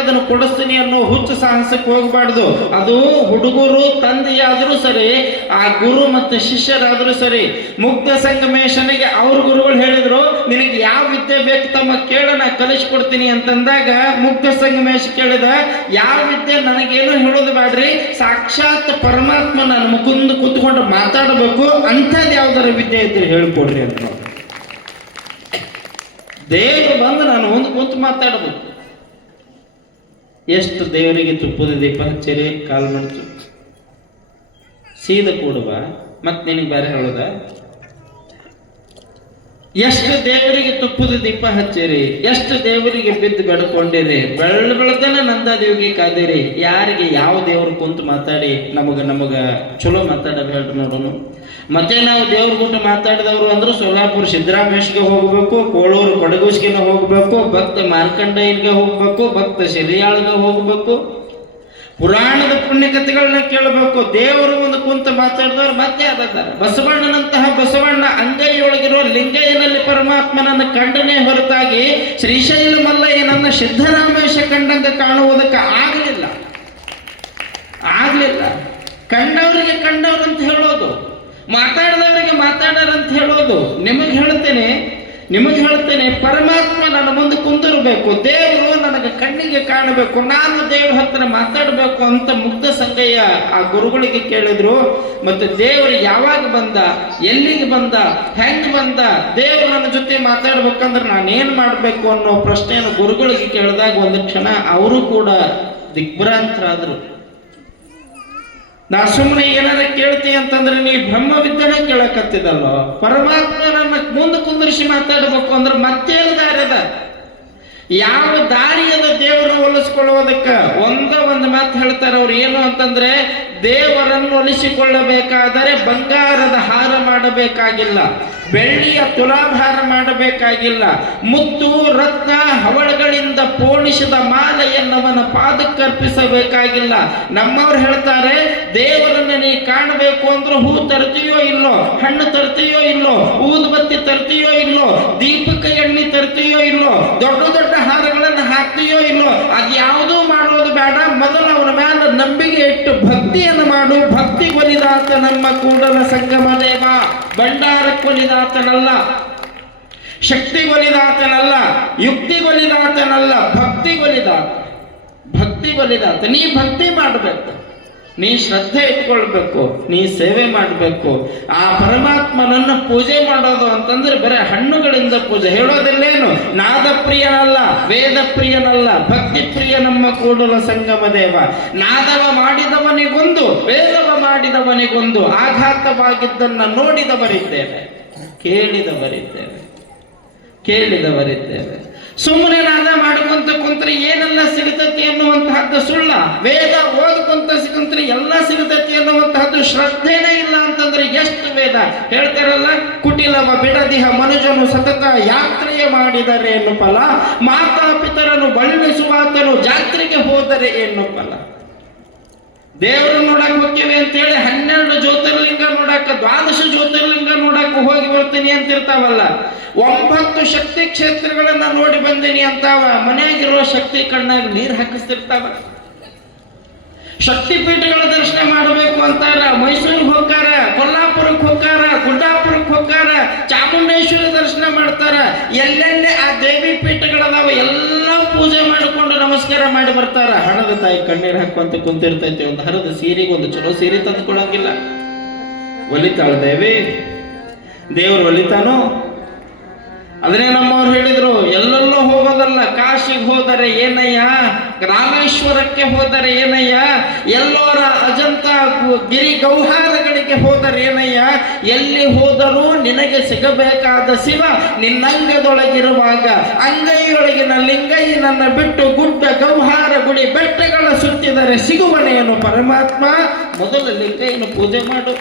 ಅದನ್ನು ಕೊಡಿಸ್ತೀನಿ ಅನ್ನೋ ಹುಚ್ಚು ಸಾಹಸಕ್ಕೆ ಹೋಗಬಾರ್ದು. ಅದು ಹುಡುಗರು ತಂದೆಯಾದರೂ ಸರಿ, ಆ ಗುರು ಮತ್ತು ಶಿಷ್ಯರಾದರೂ ಸರಿ. ಮುಗ್ಧ ಸಂಗಮೇಶನಿಗೆ ಅವ್ರ ಗುರುಗಳು ಹೇಳಿದ್ರು, ನಿನಗೆ ಯಾವ ವಿದ್ಯೆ ಬೇಕು ತಮ್ಮ ಕೇಳೋಣ ಕಲಿಸ್ಕೊಡ್ತೀನಿ ಅಂತಂದಾಗ ಮುಗ್ಧ ಸಂಗಮೇಶ ಕೇಳಿದ, ಯಾವ ವಿದ್ಯೆ ನನಗೇನು ಹೇಳೋದು ಬೇಡ್ರಿ, ಸಾಕ್ಷಾತ್ ಪರಮಾತ್ಮ ನನ್ನ ಮುಖಂದು ಕೂತ್ಕೊಂಡು ಮಾತಾಡಬೇಕು, ಅಂಥದ್ದು ಯಾವ್ದಾರ ವಿದ್ಯೆ ಇದ್ರೆ ಹೇಳ್ಕೊಡ್ರಿ ಅಂತ. ದೇವರು ಬಂದು ನಾನು ಒಂದು ಕೂತು ಮಾತಾಡಬೇಕು. ಎಷ್ಟು ದೇವರಿಗೆ ತುಪ್ಪದ ದೀಪ ಹಚ್ಚಿರಿ, ಕಾಲು ಮಡಚು ಸೀದ ಕೂಡುವ, ಮತ್ತೆ ನಿನಗೆ ಬೇರೆ ಹೇಳೋದ? ಎಷ್ಟು ದೇವರಿಗೆ ತುಪ್ಪದ ದೀಪ ಹಚ್ಚಿರಿ, ಎಷ್ಟು ದೇವರಿಗೆ ಬಿದ್ದು ಬೆಡ್ಕೊಂಡಿರಿ, ಬೆಳದನ ನಂದಾದೇವಿಗೆ ಕಾದಿರಿ. ಯಾರಿಗೆ ಯಾವ ದೇವ್ರು ಕುಂತು ಮಾತಾಡಿ ನಮಗ ಚಲೋ ಮಾತಾಡೋದು ಹೇಳ್ರಿ ನೋಡೋಣ. ಮತ್ತೆ ನಾವು ದೇವ್ರ ಗುಟ್ಟು ಮಾತಾಡಿದವರು ಅಂದ್ರೆ ಸೋಲಾಪುರ ಸಿದ್ದರಾಮೇಶ್ಗೆ ಹೋಗ್ಬೇಕು, ಕೋಳೂರು ಕೊಡಗುಸ್ಗೆ ಹೋಗ್ಬೇಕು, ಭಕ್ತ ಮಾರ್ಕಂಡಯ್ಯನಿಗೆ ಹೋಗ್ಬೇಕು, ಭಕ್ತ ಶಿರಿಯಾಳ್ಗೆ ಹೋಗ್ಬೇಕು, ಪುರಾಣದ ಪುಣ್ಯಕಥೆಗಳನ್ನ ಕೇಳಬೇಕು. ದೇವರು ಒಂದು ಕುಂತ ಮಾತಾಡಿದವರು ಮತ್ತೆ ಅದದ್ದಾರೆ. ಬಸವಣ್ಣನಂತಹ ಬಸವಣ್ಣ ಅಂಗೈಯೊಳಗಿರುವ ಲಿಂಗಯ್ಯನಲ್ಲಿ ಪರಮಾತ್ಮನನ್ನು ಕಂಡನೇ ಹೊರತಾಗಿ ಶ್ರೀಶೈಲ ಮಲ್ಲಯ್ಯ ನನ್ನ ಸಿದ್ದರಾಮೇಶ ಕಂಡಂಗ ಕಾಣುವುದಕ್ಕೆ ಆಗಲಿಲ್ಲ. ಕಂಡವರಿಗೆ ಕಂಡವ್ರಂತ ಹೇಳೋದು, ಮಾತಾಡಿದವರಿಗೆ ಮಾತಾಡೋರಂತ ಹೇಳೋದು. ನಿಮಗೆ ಹೇಳ್ತೇನೆ ಪರಮಾತ್ಮ ನನ್ನ ಮುಂದೆ ಕುಂದಿರಬೇಕು, ದೇವರು ನನಗೆ ಕಣ್ಣಿಗೆ ಕಾಣಬೇಕು, ನಾನು ದೇವ್ರ ಹತ್ರ ಮಾತಾಡಬೇಕು ಅಂತ ಮುಗ್ಧ ಸಂಗಯ್ಯ ಆ ಗುರುಗಳಿಗೆ ಕೇಳಿದ್ರು. ಮತ್ತೆ ದೇವರು ಯಾವಾಗ ಬಂದ, ಎಲ್ಲಿಗೆ ಬಂದ, ಹೆಂಗ್ ಬಂದ, ದೇವರು ನನ್ನ ಜೊತೆ ಮಾತಾಡ್ಬೇಕಂದ್ರೆ ನಾನೇನ್ ಮಾಡ್ಬೇಕು ಅನ್ನೋ ಪ್ರಶ್ನೆಯನ್ನು ಗುರುಗಳಿಗೆ ಕೇಳಿದಾಗ ಒಂದು ಕ್ಷಣ ಅವರು ಕೂಡ ದಿಗ್ಭ್ರಾಂತರಾದ್ರು. ನಾ ಸುಮ್ಮನೆ ಏನಾರ ಕೇಳ್ತಿ ಅಂತಂದ್ರೆ ನೀ ಬ್ರಹ್ಮವಿದ್ಯೆನೇ ಕೇಳಕತ್ತಿದಲ್ಲೋ, ಪರಮಾತ್ಮನನ್ನ ಮುಂದೆ ಕುಂದರಿಸಿ ಮಾತಾಡಬೇಕು ಅಂದ್ರೆ ಮತ್ತೇನು ದಾರಿ ಅದ? ಯಾವ ದಾರಿ ಅದ ದೇವರನ್ನು ಒಲಿಸ್ಕೊಳ್ಳುವುದಕ್ಕ? ಒಂದು ಮಾತು ಹೇಳ್ತಾರೆ ಅವ್ರು, ಏನು ಅಂತಂದ್ರೆ ದೇವರನ್ನು ಒಲಿಸಿಕೊಳ್ಳಬೇಕಾದರೆ ಬಂಗಾರದ ಹಾರ ಮಾಡಬೇಕಾಗಿಲ್ಲ, ಬೆಳ್ಳಿಯ ತುಲಾಭಾರ ಮಾಡಬೇಕಾಗಿಲ್ಲ, ಮುತ್ತು ರತ್ನ ಹವಳಗಳಿಂದ ಪೋಣಿಸಿದ ಮಾಲೆಯನ್ನವನ ಪಾದಕ್ಕರ್ಪಿಸಬೇಕಾಗಿಲ್ಲ. ನಮ್ಮವ್ರು ಹೇಳ್ತಾರೆ, ದೇವರನ್ನ ನೀ ಕಾಣಬೇಕು ಅಂದ್ರೆ ಹೂ ತರ್ತೀಯೋ ಇಲ್ಲೋ, ಹಣ್ಣು ತರ್ತೀಯೋ ಇಲ್ಲೋ, ಊದುಬತ್ತಿ ತರ್ತೀಯೋ ಇಲ್ಲೋ, ದೀಪಕ ಎಣ್ಣೆ ತರ್ತೀಯೋ ಇಲ್ಲೋ, ದೊಡ್ಡ ದೊಡ್ಡ ಹಾರಗಳನ್ನು ಹಾಕ್ತೀಯೋ ಇಲ್ಲೋ, ಅದ್ಯಾವುದೂ ಮಾಡೋದು ಬೇಡ. ಮೊದಲು ಅವನ ಮೇಲೆ ನಂಬಿಕೆ ಇಟ್ಟು ಭಕ್ತಿಯನ್ನು ಮಾಡು. ಭಕ್ತಿ ಒಲಿದಾತ ನಮ್ಮ ಕೂಡಲ ಸಂಗಮ ದೇವ, ಭಂಡಾರ ಕೊಲಿದಾತನಲ್ಲ, ಶಕ್ತಿ ಒಲಿದಾತನಲ್ಲ, ಯುಕ್ತಿ ಒಲಿದಾತನಲ್ಲ, ಭಕ್ತಿ ಒಲಿದಾತ. ನೀ ಭಕ್ತಿ ಮಾಡಬೇಕು, ನೀ ಶ್ರದ್ಧೆ ಇಟ್ಕೊಳ್ಬೇಕು, ನೀ ಸೇವೆ ಮಾಡಬೇಕು. ಆ ಪರಮಾತ್ಮನನ್ನು ಪೂಜೆ ಮಾಡೋದು ಅಂತಂದ್ರೆ ಬರೀ ಹಣ್ಣುಗಳಿಂದ ಪೂಜೆ ಹೇಳೋದಿಲ್ಲೇನು? ನಾದ ಪ್ರಿಯನಲ್ಲ, ವೇದ ಪ್ರಿಯನಲ್ಲ, ಭಕ್ತಿ ಪ್ರಿಯ ನಮ್ಮ ಕೂಡಲ ಸಂಗಮ ದೇವ. ನಾದವ ಮಾಡಿದವನಿಗೊಂದು, ವೇದವ ಮಾಡಿದವನಿಗೊಂದು, ಆಘಾತವಾಗಿದ್ದನ್ನ ನೋಡಿದವರಿದ್ದೇವೆ, ಕೇಳಿದವರಿದ್ದೇವೆ. ಸುಮ್ಮನೆ ನಾದ ಮಾಡ್ಕೊಂತ ಕುಂತ್ರೆ ಏನೆಲ್ಲ ಸಿಗತೈತಿ ಎನ್ನುವಂತಹದ್ದು ಸುಳ್ಳ. ವೇದ ಓದ್ಕೊಂತ ಸಿಗಂತ್ರೆ ಎಲ್ಲ ಸಿಗತೈತಿ ಎನ್ನುವಂತಹದ್ದು ಶ್ರದ್ಧೆನೇ ಇಲ್ಲ ಅಂತಂದ್ರೆ ಎಷ್ಟು ವೇದ ಹೇಳ್ತಾರಲ್ಲ, ಕುಟಿಲವ ಬಿಡದಿಹ ಮನುಜನು ಸತತ ಯಾತ್ರೆಯ ಮಾಡಿದರೆ ಎನ್ನು ಫಲ, ಮಾತಾ ಪಿತರನ್ನು ಬಳ್ಳಿಸುವಾತನು ಜಾತ್ರೆಗೆ ಹೋದರೆ ಎನ್ನು ಫಲ. ದೇವರು ನೋಡಕ್ ಹೋಗ್ತೀವಿ ಅಂತೇಳಿ 12 ಜ್ಯೋತಿರ್ಲಿಂಗ ನೋಡಾಕ, 12 ಜ್ಯೋತಿರ್ಲಿಂಗ ನೋಡಾಕ ಹೋಗಿ ಬರ್ತೀನಿ ಅಂತಿರ್ತಾವಲ್ಲ, 9 ಶಕ್ತಿ ಕ್ಷೇತ್ರಗಳನ್ನ ನೋಡಿ ಬಂದೀನಿ ಅಂತಾವ. ಮನೆಯಾಗಿರುವ ಶಕ್ತಿ ಕಣ್ಣಾಗ ನೀರು ಹಾಕಿಸ್ತಿರ್ತಾವ. ಶಕ್ತಿ ಪೀಠಗಳ ದರ್ಶನ ಮಾಡಬೇಕು ಅಂತಾರ, ಮೈಸೂರಿಗೆ ಹೋಗಾರ, ಕೊಲ್ಲಾಪುರಕ್ಕೆ ಹೋಗಾರ, ಗುಡ್ಡಾಪುರಕ್ಕೆ ಹೋಗಾರ, ಚಾಮುಂಡೇಶ್ವರಿ ದರ್ಶನ ಮಾಡ್ತಾರ. ಎಲ್ಲೆಲ್ಲೇ ಆ ದೇವಿ ಪೀಠಗಳದಾವ ಎಲ್ಲ ಪೂಜೆ ಮಾಡಿಕೊಂಡು ನಮಸ್ಕಾರ ಮಾಡಿ ಬರ್ತಾರ. ಹಣದ ತಾಯಿ ಕಣ್ಣೀರು ಹಾಕುವಂತ ಕುಂತಿರ್ತೈತಿ. ಒಂದು ಹರದ ಸೀರೆಗೆ ಒಂದು ಚಲೋ ಸೀರೆ ತಂದುಕೊಳಂಗಿಲ್ಲ. ಒಲಿತಾಳ ದೇವಿ, ದೇವರು ಒಲಿತಾನೋ? ಅದನ್ನೇ ನಮ್ಮವ್ರು ಹೇಳಿದ್ರು, ಎಲ್ಲೆಲ್ಲೋ ಹೋಗೋದಲ್ಲ, ಕಾಶಿಗೆ ಹೋದರೆ ಏನಯ್ಯ, ರಾಮೇಶ್ವರಕ್ಕೆ ಹೋದರೆ ಏನಯ್ಯ, ಎಲ್ಲೋರ ಅಜಂತ ಗಿರಿ ಗೌಹಾರಗಳಿಗೆ ಹೋದರೆ ಏನಯ್ಯ, ಎಲ್ಲಿ ಹೋದರೂ ನಿನಗೆ ಸಿಗಬೇಕಾದ ಶಿವ ನಿನ್ನಂಗದೊಳಗಿರುವಾಗ ಅಂಗೈಯೊಳಗಿನ ಲಿಂಗಯ್ಯನನ್ನ ಬಿಟ್ಟು ಗುಡ್ಡ ಗೌಹಾರ ಗುಡಿ ಬೆಟ್ಟಗಳ ಸುತ್ತಿದರೆ ಸಿಗುವನೇನು ಪರಮಾತ್ಮ. ಮೊದಲು ಲಿಂಗಯ್ಯನ ಪೂಜೆ ಮಾಡು,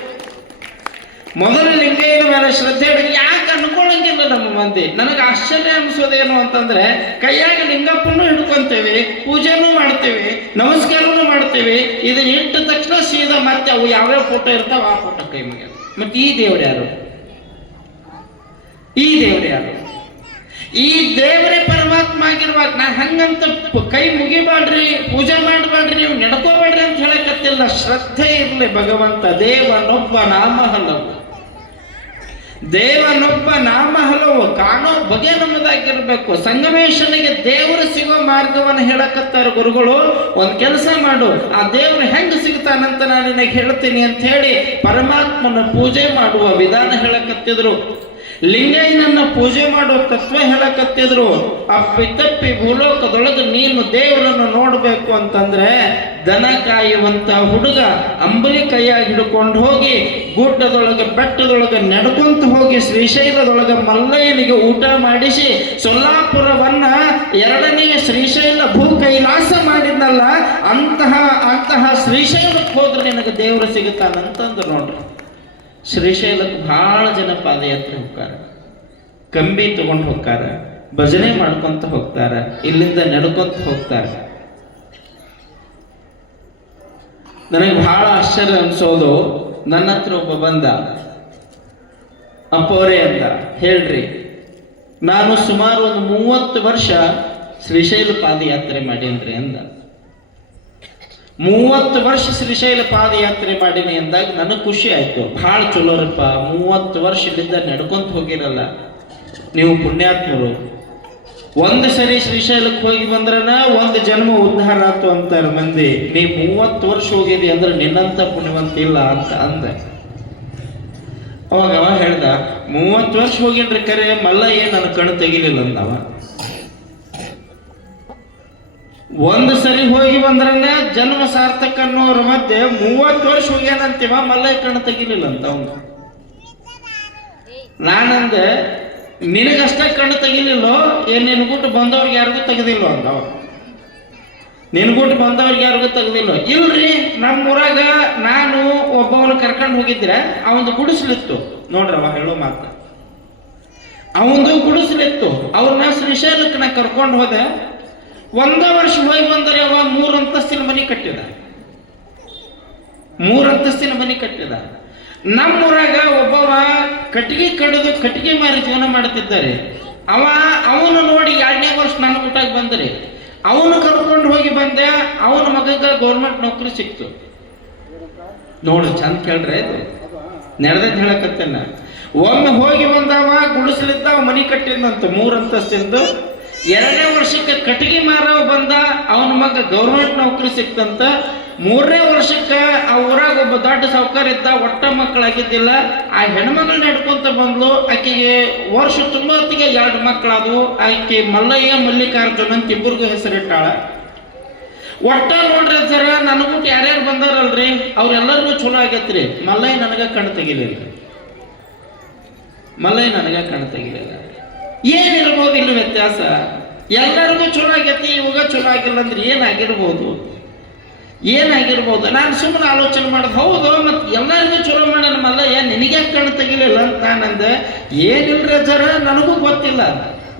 ಮೊದಲು ಲಿಂಗಯ್ಯನ ಮೇಲೆ ಶ್ರದ್ಧೆ ಇಡಿ. ಯಾಕೆ ಅನ್ಕೊಳ್ಳಂಗಿಲ್ಲ ನಮ್ಮ ಮಂದಿ? ನನಗೆ ಆಶ್ಚರ್ಯ ಅನಿಸೋದೇನು ಅಂತಂದ್ರೆ, ಕೈಯಾಗ ಲಿಂಗಪ್ಪನೂ ಹಿಡ್ಕೊಂತೇವೆ, ಪೂಜೆನೂ ಮಾಡ್ತೇವೆ, ನಮಸ್ಕಾರನೂ ಮಾಡ್ತೇವೆ. ಇದನ್ನ ಇಟ್ಟ ತಕ್ಷಣ ಸೀದಾ ಮತ್ತೆ ಅವು ಯಾವ್ಯಾವ ಫೋಟೋ ಇರ್ತಾವ ಆ ಫೋಟೋ ಕೈ ಮುಗಿಯೋದು. ಮತ್ತೆ ಈ ದೇವ್ರು ಯಾರು? ಈ ದೇವರೇ ಪರಮಾತ್ಮ ಆಗಿರುವಾಗ ನಾ ಹಂಗಂತ ಕೈ ಮುಗಿಬೇಡ್ರಿ, ಪೂಜೆ ಮಾಡಬೇಡ್ರಿ, ನೀವು ನಡ್ಕೋಬೇಡ್ರಿ ಅಂತ ಹೇಳಕತ್ತಿಲ್ಲ. ಶ್ರದ್ಧೆ ಇರ್ಲಿ. ಭಗವಂತ ದೇವನೊಬ್ಬ ನಾಮ ಹಲವು, ದೇವನೊಬ್ಬ ನಾಮ ಹಲವು, ಕಾಣೋ ಬಗೆ ನಮ್ಮದಾಗಿರ್ಬೇಕು. ಸಂಗಮೇಶನಿಗೆ ದೇವರು ಸಿಗೋ ಮಾರ್ಗವನ್ನು ಹೇಳಕತ್ತಾರ ಗುರುಗಳು. ಒಂದ್ ಕೆಲಸ ಮಾಡು, ಆ ದೇವರು ಹೆಂಗ್ ಸಿಗ್ತಾನಂತ ನಾನು ನಿನಗೆ ಹೇಳ್ತೀನಿ ಅಂತ ಹೇಳಿ ಪರಮಾತ್ಮನ ಪೂಜೆ ಮಾಡುವ ವಿಧಾನ ಹೇಳಕತ್ತಿದ್ರು. ಲಿಂಗಯ್ಯನನ್ನ ಪೂಜೆ ಮಾಡೋ ತತ್ವ ಹೇಳಕತ್ತಿದ್ರು. ಅಪ್ಪಿತಪ್ಪಿ ಭೂಲೋಕದೊಳಗೆ ನೀನು ದೇವರನ್ನು ನೋಡ್ಬೇಕು ಅಂತಂದ್ರೆ ದನ ಕಾಯುವಂತ ಹುಡುಗ ಅಂಬಲಿ ಕೈಯಾಗಿ ಹಿಡ್ಕೊಂಡು ಹೋಗಿ ಗುಡ್ಡದೊಳಗೆ ಬೆಟ್ಟದೊಳಗೆ ನಡ್ಕೊಂತ ಹೋಗಿ ಶ್ರೀಶೈಲದೊಳಗೆ ಮಲ್ಲಯ್ಯನಿಗೆ ಊಟ ಮಾಡಿಸಿ ಸೊಲ್ಲಾಪುರವನ್ನ 2ನೇ ಶ್ರೀಶೈಲ ಭೂ ಕೈಲಾಸ ಮಾಡಿದ್ನಲ್ಲ, ಅಂತಹ ಶ್ರೀಶೈಲಕ್ಕೆ ಹೋದ್ರೆ ನಿನಗೆ ದೇವರು ಸಿಗುತ್ತಾನಂತಂದ್ರು. ನೋಡ್ರಿ, ಶ್ರೀಶೈಲಕ್ಕೆ ಬಹಳ ಜನ ಪಾದಯಾತ್ರೆ ಹೋಗ್ತಾರ, ಕಂಬಿ ತಗೊಂಡು ಹೋಗ್ತಾರ, ಭಜನೆ ಮಾಡ್ಕೊಂತ ಹೋಗ್ತಾರ, ಇಲ್ಲಿಂದ ನಡ್ಕೊಂತ ಹೋಗ್ತಾರ. ನನಗೆ ಬಹಳ ಆಶ್ಚರ್ಯ ಅನ್ಸೋದು, ನನ್ನ ಹತ್ರ ಒಬ್ಬ ಬಂದ, ಅಪ್ಪೋರೆ ಅಂತ ಹೇಳ್ರಿ, ನಾನು ಸುಮಾರು ಒಂದು 30 ವರ್ಷ ಶ್ರೀಶೈಲ ಪಾದಯಾತ್ರೆ ಮಾಡೇನ್ರಿ ಅಂದ. 30 ವರ್ಷ ಶ್ರೀಶೈಲ ಪಾದಯಾತ್ರೆ ಮಾಡೀನಿ ಅಂದಾಗ ನನಗೆ ಖುಷಿ ಆಯ್ತು. ಭಾಳ ಚಲೋರಪ್ಪ, 30 ವರ್ಷ ಇಲ್ಲಿಂದ ನಡ್ಕೊಂತ ಹೋಗಿರಲ್ಲ, ನೀವು ಪುಣ್ಯಾತ್ಮರು. ಒಂದು ಸರಿ ಶ್ರೀಶೈಲಕ್ಕೆ ಹೋಗಿ ಬಂದ್ರನ ಒಂದು ಜನ್ಮ ಉದ್ಧಾರ ಆಯ್ತು ಅಂತಾರೆ ಮಂದಿ. ನೀ 30 ವರ್ಷ ಹೋಗಿದಿ ಅಂದ್ರೆ ನಿನ್ನಂತ ಪುಣ್ಯವಂತ ಇಲ್ಲ ಅಂತ ಅಂದೆ. ಅವಾಗ ಅವ ಹೇಳ್ದ, 30 ವರ್ಷ ಹೋಗಿನ್ರಿ, ಕರೆ ಮಲ್ಲಯ್ಯ ನನ್ನ ಕಣ್ಣು ತೆಗಿಲಿಲ್ಲ ಅಂದವ. ಒಂದು ಸರಿ ಹೋಗಿ ಬಂದ್ರನ್ನ ಜನ್ಮ ಸಾರ್ಥಕ ಅನ್ನೋರ ಮಧ್ಯೆ 30 ವರ್ಷ ಹೋಗ್ಯಾನಂತೀವ, ಮಲ್ಲಯ್ಯ ಕಣ್ಣು ತೆಗಿಲಿಲ್ಲ ಅಂತ ಅವನು. ನಾನಂದೆ, ನಿನಗಷ್ಟೇ ಕಣ್ಣು ತೆಗಿಲಿಲ್ಲೋ ಏನ್ ನಿನ್ಗುಟ್ಟು ಬಂದವ್ರಿಗೆ ಯಾರಿಗೂ ತೆಗೆದಿಲ್ಲೋ ಅಂದವ. ನಿನ್ಗುಟ್ಟು ಬಂದವ್ರಿಗೆ ಯಾರಿಗೂ ತೆಗೆದಿಲ್ಲೋ? ಇಲ್ರಿ, ನಮ್ಮೂರಾಗ ನಾನು ಒಬ್ಬವನು ಕರ್ಕೊಂಡು ಹೋಗಿದ್ರೆ ಅವಂದು ಗುಡಿಸ್ಲಿತ್ತು ನೋಡ್ರವ ಹೇಳೋ ಮಾತ. ಅವಂದು ಗುಡಿಸ್ಲಿತ್ತು, ಅವ್ರನ್ನ ಶ್ರೀಶೈಲಕ್ಕೆ ನಾ ಕರ್ಕೊಂಡು ಹೋದೆ. 1 ವರ್ಷ ಹೋಗಿ ಬಂದರೆ ಅವ 3 ಅಂತಸ್ತಿನ ಮನೆ ಕಟ್ಟಿದ. 3 ಅಂತಸ್ತಿನ ಮನೆ ಕಟ್ಟಿದ. ನಮ್ಮೂರಾಗ ಒಬ್ಬವ ಕಟ್ಟಿಗೆ ಕಡಿದು ಕಟ್ಟಿಗೆ ಮಾರಿ ಜೀವನ ಮಾಡುತ್ತಿದ್ದಾರೆ. ಅವನು ನೋಡಿ 2ನೇ ವರ್ಷ ನನ್ನ ಊಟಕ್ಕೆ ಬಂದ್ರಿ. ಅವನು ಕರ್ಕೊಂಡು ಹೋಗಿ ಬಂದೆ, ಅವನ ಮಗಗ ಗೌರ್ಮೆಂಟ್ ನೌಕರಿ ಸಿಕ್ತು. ನೋಡು, ಚಂದ ಕೇಳ್ರೆ, ನಡೆದದ್ದು ಹೇಳಕತ್ತೇನ. ಒಮ್ಮೆ ಹೋಗಿ ಬಂದವ ಗುಡಿಸ್ಲಿದ್ದ, ಅವ ಮನೆ ಕಟ್ಟಿದಂತ 3 ಅಂತಸ್ತಿಂದು. 2ನೇ ವರ್ಷಕ್ಕೆ ಕಟ್ಟಿಗೆ ಮಾರವ ಬಂದ, ಅವನ ಮಗ ಗೌರ್ಮೆಂಟ್ ನೌಕರಿ ಸಿಕ್ತಂತ. 3ನೇ ವರ್ಷಕ್ಕೆ ಆ ಊರಾಗ ಒಬ್ಬ ದೊಡ್ಡ ಸಾವುಕಾರ ಇದ್ದ, ಒಟ್ಟ ಮಕ್ಕಳಾಗಿದ್ದಿಲ್ಲ. ಆ ಹೆಣ್ಮಗಳನ್ನ ನಡ್ಕೊಂತ ಬಂದ್ಲು. ಆಕೆಗೆ ವರ್ಷ ತುಂಬ ಹೊತ್ತಿಗೆ 2 ಮಕ್ಕಳಾದವು. ಆಕೆ ಮಲ್ಲಯ್ಯ ಮಲ್ಲಿಕಾರ್ಜುನ್ ಅಂತ ಇಬ್ಬರಿಗೂ ಹೆಸರಿಟ್ಟಾಳ. ಒಟ್ಟ ನೋಡ್ರಿ ಸರ, ನನಗುಟ್ಟು ಯಾರ್ಯಾರು ಬಂದಾರಲ್ರಿ ಅವ್ರೆಲ್ಲರಿಗೂ ಚಲೋ ಆಗೈತ್ರಿ. ಮಲ್ಲಯ್ಯ ನನಗ ಕಣ್ಣು ತೆಗಿಲಿಲ್ಲ. ಮಲ್ಲಯ್ಯ ನನಗ ಕಣ್ಣು ತೆಗಿಲಿಲ್ಲ. ಏನಿರ್ಬೋದು ಇಲ್ಲಿ ವ್ಯತ್ಯಾಸ? ಎಲ್ಲರಿಗೂ ಚಲೋ ಆಗೈತಿ, ಇವಾಗ ಚಲೋ ಆಗಿಲ್ಲ ಅಂದ್ರೆ ಏನಾಗಿರ್ಬೋದು? ನಾನು ಸುಮ್ಮನೆ ಆಲೋಚನೆ ಮಾಡೋದು, ಹೌದು ಮತ್ತೆ ಎಲ್ಲರಿಗೂ ಚಲೋ ಮಾಡ್ಯಾನ ಮಲ್ಲಯ್ಯ, ನಿನಗೆ ಕಣ್ಣು ತೆಗಿಲಿಲ್ಲ ಅಂತ ನಾನಂದೆ. ಏನಿಲ್ರಿ ಜರ, ನನಗೂ ಗೊತ್ತಿಲ್ಲ.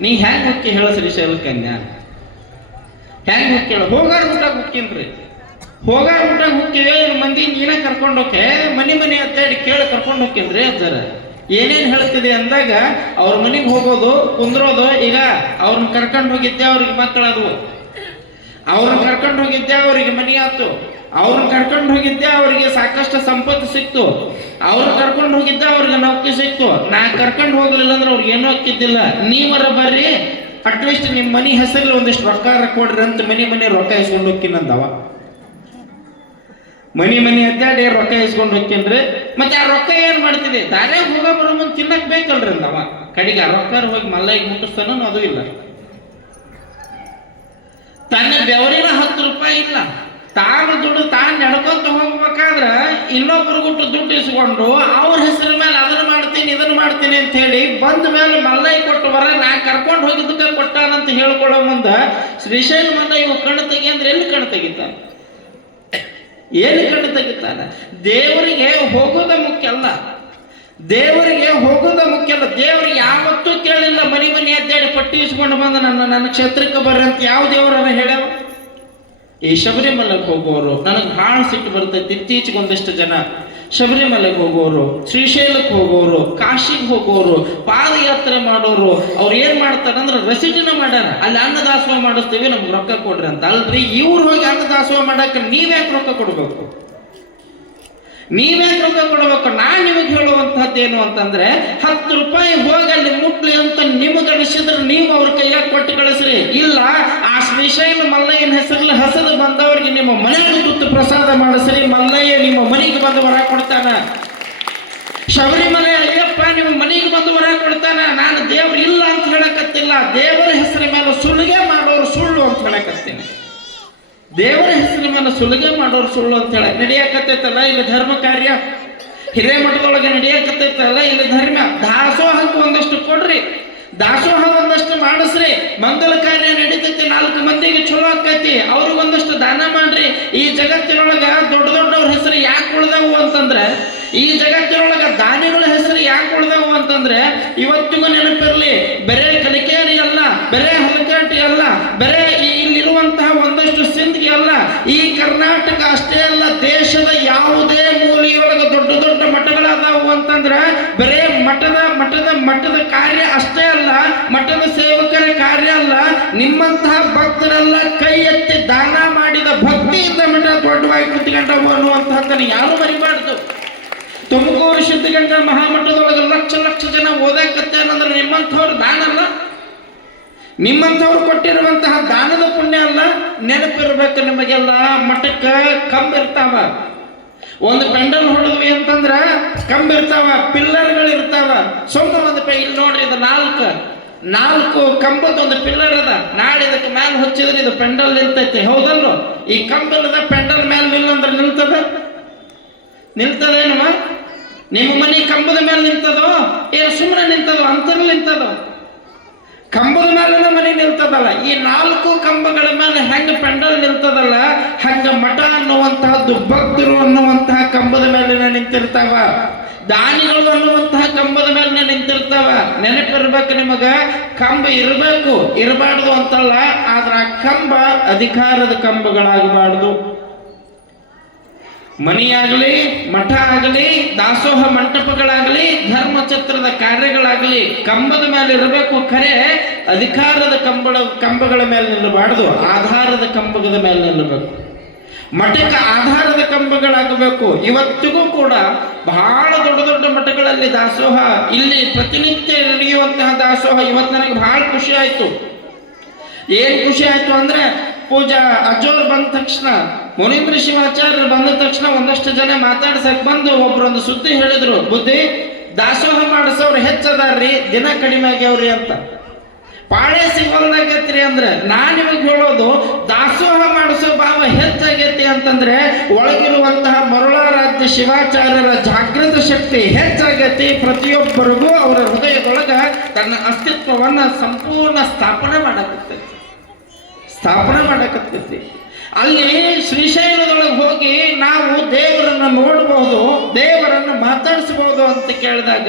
ನೀ ಹೆಂಗ್ ಹೋಗಿ ಹೇಳ ಶ್ರೀಶೈಲಕ್ಕನ್ಯ, ಹೆಂಗ್ ಹೋಗಿ ಹೇಳ? ಹೋಗಾರ ಊಟಾಗ ಹೋಗ್ತೀನ್ರಿ, ಹೋಗಾರ ಊಟಾಗ ಹೋಗ್ತೀವಿ. ಮಂದಿ ನೀನ ಕರ್ಕೊಂಡು ಹೋಕೆ, ಮನೆ ಅದ್ದಾಡಿ ಕೇಳಿ ಕರ್ಕೊಂಡು ಹೋಗ್ತೀನ್ರಿ ಜರ. ಏನೇನು ಹೇಳ್ತಿದೆ ಅಂದಾಗ ಅವ್ರ ಮನೆಗೆ ಹೋಗೋದು, ಕುಂದ್ರೋದು. ಈಗ ಅವ್ರನ್ನ ಕರ್ಕೊಂಡು ಹೋಗಿದ್ದೆ, ಅವ್ರಿಗೆ ಮಕ್ಕಳಾದವು. ಅವ್ರನ್ನ ಕರ್ಕೊಂಡು ಹೋಗಿದ್ದೆ, ಅವ್ರಿಗೆ ಮನೆ ಆಯ್ತು. ಅವ್ರನ್ನ ಕರ್ಕೊಂಡು ಹೋಗಿದ್ದೆ, ಅವರಿಗೆ ಸಾಕಷ್ಟು ಸಂಪತ್ತು ಸಿಕ್ತು. ಅವ್ರನ್ನ ಕರ್ಕೊಂಡು ಹೋಗಿದ್ದೆ, ಅವ್ರಿಗೆ ನೌಕರಿ ಸಿಕ್ತು. ನಾ ಕರ್ಕೊಂಡು ಹೋಗ್ಲಿಲ್ಲ ಅಂದ್ರೆ ಅವ್ರಿಗೆ ಏನೂ ಹಾಕಿದ್ದಿಲ್ಲ. ನೀವರ ಬರ್ರಿ, ಅಟ್ಲೀಸ್ಟ್ ನಿಮ್ಮ ಮನೆ ಹೆಸರಲ್ಲಿ ಒಂದಿಷ್ಟು ರೊಕ್ಕ ಕೊಡ್ರಿ ಅಂತ ಮನೆ ರೊಕ್ಕ ಇಸ್ಕೊಂಡು ಹೋಗ್ತೀನಂದವ. ಮನೆ ಅದ್ದಾಡಿ ರೊಕ್ಕ ಇಸ್ಕೊಂಡು ಹೋಗ್ತೇನ್ರಿ. ಮತ್ತೆ ಆ ರೊಕ್ಕ ಏನ್ ಮಾಡ್ತಿದೆ? ದಾರ್ಯಾಗ ಹೋಗೋ ಬರೋ ಮುಂದೆ ತಿನ್ನಕ್ ಬೇಕಲ್ರಿ ಅಂದವ. ಕಡೆಗೆ ಆ ರೊಕ್ಕ ಹೋಗಿ ಮಲ್ಲಯ್ಯ ಮುಟ್ಟಿಸ್ತಾನೋ ಅದು ಇಲ್ಲ. ತನ್ನ ಬೆವರಿನ 10 ರೂಪಾಯಿ ಇಲ್ಲ, ತಾನು ದುಡ್ಡು ತಾನು ನಡ್ಕೊಂತ ಹೋಗ್ಬೇಕಾದ್ರ ಇನ್ನೊಬ್ರು ಗುಟ್ಟು ದುಡ್ಡು ಇಸ್ಕೊಂಡು ಅವ್ರ ಹೆಸರ ಮೇಲೆ ಅದನ್ನ ಮಾಡ್ತೀನಿ ಇದನ್ನ ಮಾಡ್ತೀನಿ ಅಂತ ಹೇಳಿ ಬಂದ ಮೇಲೆ ಮಲ್ಲಯ್ಯ ಕೊಟ್ಟು ಬರ ನಾ ಕರ್ಕೊಂಡು ಹೋಗಿದ್ದಕ್ಕೆ ಕೊಟ್ಟಾನಂತ ಹೇಳ್ಕೊಳ್ಳೋ ಮುಂದ ಶ್ರೀಶೈಲ ಮಲ್ಲಯ್ಯ ಕಣ್ಣು ತೆಗಿ ಅಂದ್ರೆ ಎಲ್ಲಿ ಕಣ್ಣು ತೆಗಿತಾನೆ? ಏನು ಕಣ್ಣು ತೆಗಿತಾನೆ? ದೇವರಿಗೆ ಹೋಗೋದ ಮುಖ್ಯ ಅಲ್ಲ, ದೇವರಿಗೆ ಹೋಗೋದ ಮುಖ್ಯ ಅಲ್ಲ. ದೇವರಿಗೆ ಯಾವತ್ತೂ ಕೇಳಿಲ್ಲ ಮನೆ ಅದ್ದಾಡಿ ಪಟ್ಟಿ ಇಸ್ಕೊಂಡು ಬಂದ ನನ್ನ ಕ್ಷೇತ್ರಕ್ಕೆ ಬರ್ರಿ ಅಂತ ಯಾವ ದೇವರನ್ನ ಹೇಳ್ಯಾವ? ಈ ಶಬರಿಮಲಕ್ಕೆ ಹೋಗೋರು ನನಗೆ ಭಾಳ ಸಿಟ್ಟು ಬರ್ತೈತಿ. ಇತ್ತೀಚೆಗೆ ಒಂದಿಷ್ಟು ಜನ ಶಬರಿಮಲೆಗೆ ಹೋಗೋರು, ಶ್ರೀಶೈಲಕ್ಕೆ ಹೋಗೋರು, ಕಾಶಿಗೆ ಹೋಗೋರು, ಪಾದಯಾತ್ರೆ ಮಾಡೋರು ಅವ್ರು ಏನ್ ಮಾಡ್ತಾರಂದ್ರೆ ರಸೀದಿನ ಮಾಡ್ಯಾರ, ಅಲ್ಲಿ ಅನ್ನದಾಸೋಹ ಮಾಡಿಸ್ತೀವಿ ನಮ್ಗೆ ರೊಕ್ಕ ಕೊಡ್ರಿ ಅಂತ. ಅಲ್ರಿ, ಇವ್ರು ಹೋಗಿ ಅನ್ನದಾಸೋಹ ಮಾಡಕ್ಕೆ ನೀವ್ಯಾಕೆ ರೊಕ್ಕ ಕೊಡ್ಬೇಕು? ನೀವ್ಯಾಕೆ ರೊಕ್ಕ ಕೊಡಬೇಕು? ನಾನ್ ನಿಮಗೆ ಹೇಳುವಂತಹದ್ದೇನು ಅಂತಂದ್ರೆ 10 ರೂಪಾಯಿ ಹೋಗಿ ಅಲ್ಲಿ ಮುಟ್ಲಿ ಅಂತ ನಿಮಗೆ ಅನಿಸಿದ್ರೆ ನೀವು ಅವ್ರ ಕೈಯಾಗ ಕೊಟ್ಟು ಕಳಿಸ್ರಿ. ಇಲ್ಲ, ಆ ಶ್ರೀಶೈಲ ಮಲ್ಲಯ್ಯನ ಹೆಸರಲ್ಲಿ ಹಸದು ಬಂದವರಿಗೆ ನಿಮ್ಮ ಮನೆಗೆ ತುತ್ತು ಪ್ರಸಾದ ಮಾಡಿಸ್ರಿ. ಮಲ್ಲಯ್ಯ ನಿಮ್ಮ ಮನೆಗೆ ಬಂದು ವರ ಕೊಡ್ತಾನ. ಶಬರಿಮಲೆ ಅಯ್ಯಪ್ಪ ನಿಮ್ಮ ಮನೆಗೆ ಬಂದು ವರ ಕೊಡ್ತಾನ. ನಾನು ದೇವ್ರು ಇಲ್ಲ ಅಂತ ಹೇಳಕತ್ತಿಲ್ಲ, ದೇವರ ಹೆಸರಿನ ಮೇಲೆ ಸುಲಿಗೆ ಮಾಡೋರು ಸುಳ್ಳು ಅಂತ ಹೇಳಕತ್ತೀನಿ. ದೇವರ ಹೆಸರಿನ ಮೇಲೆ ಸುಲಿಗೆ ಮಾಡೋರು ಸುಳ್ಳು ಅಂತ ಹೇಳ ನಡೆಯಕತ್ತೈತಲ್ಲ ಇಲ್ಲಿ ಧರ್ಮ ಕಾರ್ಯ. ಹಿರೇಮಠದೊಳಗೆ ನಡೆಯಕತ್ತೈತಲ್ಲ ಇಲ್ಲಿ ಧರ್ಮ. ದಾಸೋಹಕ್ಕೆ ಒಂದಷ್ಟು ಕೊಡ್ರಿ, ದಾಸೋಹ ಒಂದಷ್ಟು ಮಾಡಿಸ್ರಿ. ಮಂಗಲ ಕಾರ್ಯ ನಡೀತೈತಿ, 4 ಮಂದಿಗೆ ಚಲೋ ಆಕೈತಿ, ಅವ್ರಿಗೊಂದಷ್ಟು ದಾನ ಮಾಡ್ರಿ. ಈ ಜಗತ್ತಿನೊಳಗ ದೊಡ್ಡ ದೊಡ್ಡವ್ರ ಹೆಸರು ಯಾಕೆ ಉಳ್ದವು ಅಂತಂದ್ರೆ, ಈ ಜಗತ್ತಿನೊಳಗ ದಾನಿಗಳ ಹೆಸರು ಯಾಕೆ ಉಳ್ದವು ಅಂತಂದ್ರೆ ಇವತ್ತಿಗೂ ನೆನಪಿರ್ಲಿ, ಬರೇ ಕಲಿಕೇರಿ ಅಲ್ಲ, ಬರೇ ಹಲಕಾಟಿ ಅಲ್ಲ, ಬರೇ ಇಲ್ಲಿರುವಂತಹ ಒಂದಷ್ಟು ಸಿಂದ್ಗಿ ಅಲ್ಲ, ಈ ಕರ್ನಾಟಕ ಅಷ್ಟೇ ಅಲ್ಲ, ದೇಶದ ಯಾವುದೇ ಮೂಲೆಯೊಳಗ ದೊಡ್ಡ ದೊಡ್ಡ ಮಠಗಳದಾವು ಅಂತಂದ್ರೆ ಬರೇ ಮಠದ ಕಾರ್ಯ ಅಷ್ಟೇ ಅಲ್ಲ, ಮಠದ ಸೇವಕರ ಕಾರ್ಯ ಅಲ್ಲ, ನಿಮ್ಮಂತಹ ಭಕ್ತರೆಲ್ಲ ಕೈ ಎತ್ತಿ ದಾನ ಮಾಡಿದ ಭಕ್ತಿಯಿಂದ ಮಠ ದೊಡ್ಡವಾಗಿ ಕುತ್ಕೊಂಡವು ಅನ್ನುವಂತಹದ್ದನ್ನು ಯಾರು ಮರಿಬಾರ್ದು. ತುಮಕೂರು ಸಿದ್ಧಗಂಗಾ ಮಹಾಮಠದೊಳಗೆ ಲಕ್ಷ ಜನ ಓದಾಕತ್ತೇನಂದ್ರೆ ನಿಮ್ಮಂಥವ್ರು ದಾನ ಅಲ್ಲ, ನಿಮ್ಮಂಥವ್ರು ಕೊಟ್ಟಿರುವಂತಹ ದಾನದ ಪುಣ್ಯ ಅಲ್ಲ. ನೆನಪಿರ್ಬೇಕು ನಿಮಗೆಲ್ಲ, ಮಠಕ್ಕೆ ಕಂಬ ಇರ್ತಾವ, ಒಂದು ಪೆಂಡಲ್ ಹೊಡೆದ್ವಿ ಅಂತಂದ್ರ ಕಂಬ ಇರ್ತಾವ, ಪಿಲ್ಲರ್ಗಳು ಇರ್ತಾವ. ಸ್ವಲ್ಪ ಒಂದು ಇಲ್ಲಿ ನೋಡ್ರಿ, ಇದು 4 ಕಂಬದ ಒಂದು ಪಿಲ್ಲರ್ ಅದ. ನಾಳೆ ಇದಕ್ಕೆ ಮ್ಯಾಲ ಹಚ್ಚಿದ್ರೆ ಇದು ಪೆಂಡಲ್ ನಿಲ್ತೈತಿ, ಹೌದಲ್ವ? ಈ ಕಂಬದ ಪೆಂಡಲ್ ಮ್ಯಾಲ ನಿಲ್ಲಂದ್ರೆ ನಿಲ್ತದೇನವ? ನಿಮ್ಮ ಮನೆ ಕಂಬದ ಮೇಲೆ ನಿಂತದೋ ಏನು ಸುಮ್ಮನೆ ನಿಂತದೋ? ಅಂತರಲ್ಲಿ ನಿಂತದೋ? ಕಂಬದ ಮೇಲೆ ಮನೆ ನಿಲ್ತದಲ್ಲ. ಈ 4 ಕಂಬಗಳ ಮೇಲೆ ಹೆಂಗ ಪೆಂಡಲ್ ನಿಲ್ತದಲ್ಲ, ಹಂಗ ಮಠ ಅನ್ನುವಂತಹದ್ದು ಭಕ್ತರು ಅನ್ನುವಂತಹ ಕಂಬದ ಮೇಲೆ ನಿಂತಿರ್ತಾವ, ದಾನಿಗಳು ಅನ್ನುವಂತಹ ಕಂಬದ ಮೇಲೆ ನಿಂತಿರ್ತಾವ. ನೆನಪಿರ್ಬೇಕು ನಿಮಗ, ಕಂಬ ಇರಬೇಕು, ಇರಬಾರ್ದು ಅಂತಲ್ಲ, ಆದ್ರ ಆ ಕಂಬ ಅಧಿಕಾರದ ಕಂಬಗಳಾಗಬಾರ್ದು. ಮನೆಯಾಗಲಿ, ಮಠ ಆಗಲಿ, ದಾಸೋಹ ಮಂಟಪಗಳಾಗಲಿ, ಧರ್ಮಛತ್ರದ ಕಾರ್ಯಗಳಾಗಲಿ ಕಂಬದ ಮೇಲೆ ಇರಬೇಕು. ಖರೆ ಅಧಿಕಾರದ ಕಂಬಗಳ ಮೇಲೆ ನಿಲ್ಲಬಾರ್ದು, ಆಧಾರದ ಕಂಬದ ಮೇಲೆ ನಿಲ್ಲಬೇಕು. ಮಠಕ್ಕೆ ಆಧಾರದ ಕಂಬಗಳಾಗಬೇಕು. ಇವತ್ತಿಗೂ ಕೂಡ ಬಹಳ ದೊಡ್ಡ ದೊಡ್ಡ ಮಠಗಳಲ್ಲಿ ದಾಸೋಹ, ಇಲ್ಲಿ ಪ್ರತಿನಿತ್ಯ ನಡೆಯುವಂತಹ ದಾಸೋಹ ಇವತ್ತು ನನಗೆ ಬಹಳ ಖುಷಿ ಆಯ್ತು. ಏನ್ ಖುಷಿ ಆಯ್ತು ಅಂದ್ರೆ, ಪೂಜಾ ಅಜೋರ್ ಬಂದ ತಕ್ಷಣ, ಮುನೀಂದ್ರ ಶಿವಾಚಾರ್ಯರು ಬಂದ ತಕ್ಷಣ ಒಂದಷ್ಟು ಜನ ಮಾತಾಡ್ಸಕ್ ಬಂದು ಒಬ್ರೊಂದು ಸುದ್ದಿ ಹೇಳಿದ್ರು, ಬುದ್ಧಿ ದಾಸೋಹ ಮಾಡಿಸೋರು ಹೆಚ್ಚದಾರ್ರಿ, ದಿನ ಕಡಿಮೆ ಆಗ್ಯಾವ್ರಿ ಅಂತ. ಪಾಳೆ ಸಿಗೋಲ್ದಾಗೈತ್ರಿ ಅಂದ್ರೆ ನಾನ್ ನಿಮಗೆ ಹೇಳೋದು, ದಾಸೋಹ ಮಾಡಿಸೋ ಭಾವ ಹೆಚ್ಚಾಗೈತಿ ಅಂತಂದ್ರೆ ಒಳಗಿರುವಂತಹ ಮರುಳಾರಾಧ್ಯ ಶಿವಾಚಾರ್ಯರ ಜಾಗೃತ ಶಕ್ತಿ ಹೆಚ್ಚಾಗೈತಿ. ಪ್ರತಿಯೊಬ್ಬರಿಗೂ ಅವರ ಹೃದಯದೊಳಗ ತನ್ನ ಅಸ್ತಿತ್ವವನ್ನ ಸಂಪೂರ್ಣ ಸ್ಥಾಪನೆ ಮಾಡಕತ್ತೈತಿ. ಅಲ್ಲಿ ಶ್ರೀಶೈಲದೊಳಗೆ ಹೋಗಿ ನಾವು ದೇವರನ್ನ ನೋಡಬಹುದು, ದೇವರನ್ನ ಮಾತಾಡಿಸಬಹುದು ಅಂತ ಕೇಳಿದಾಗ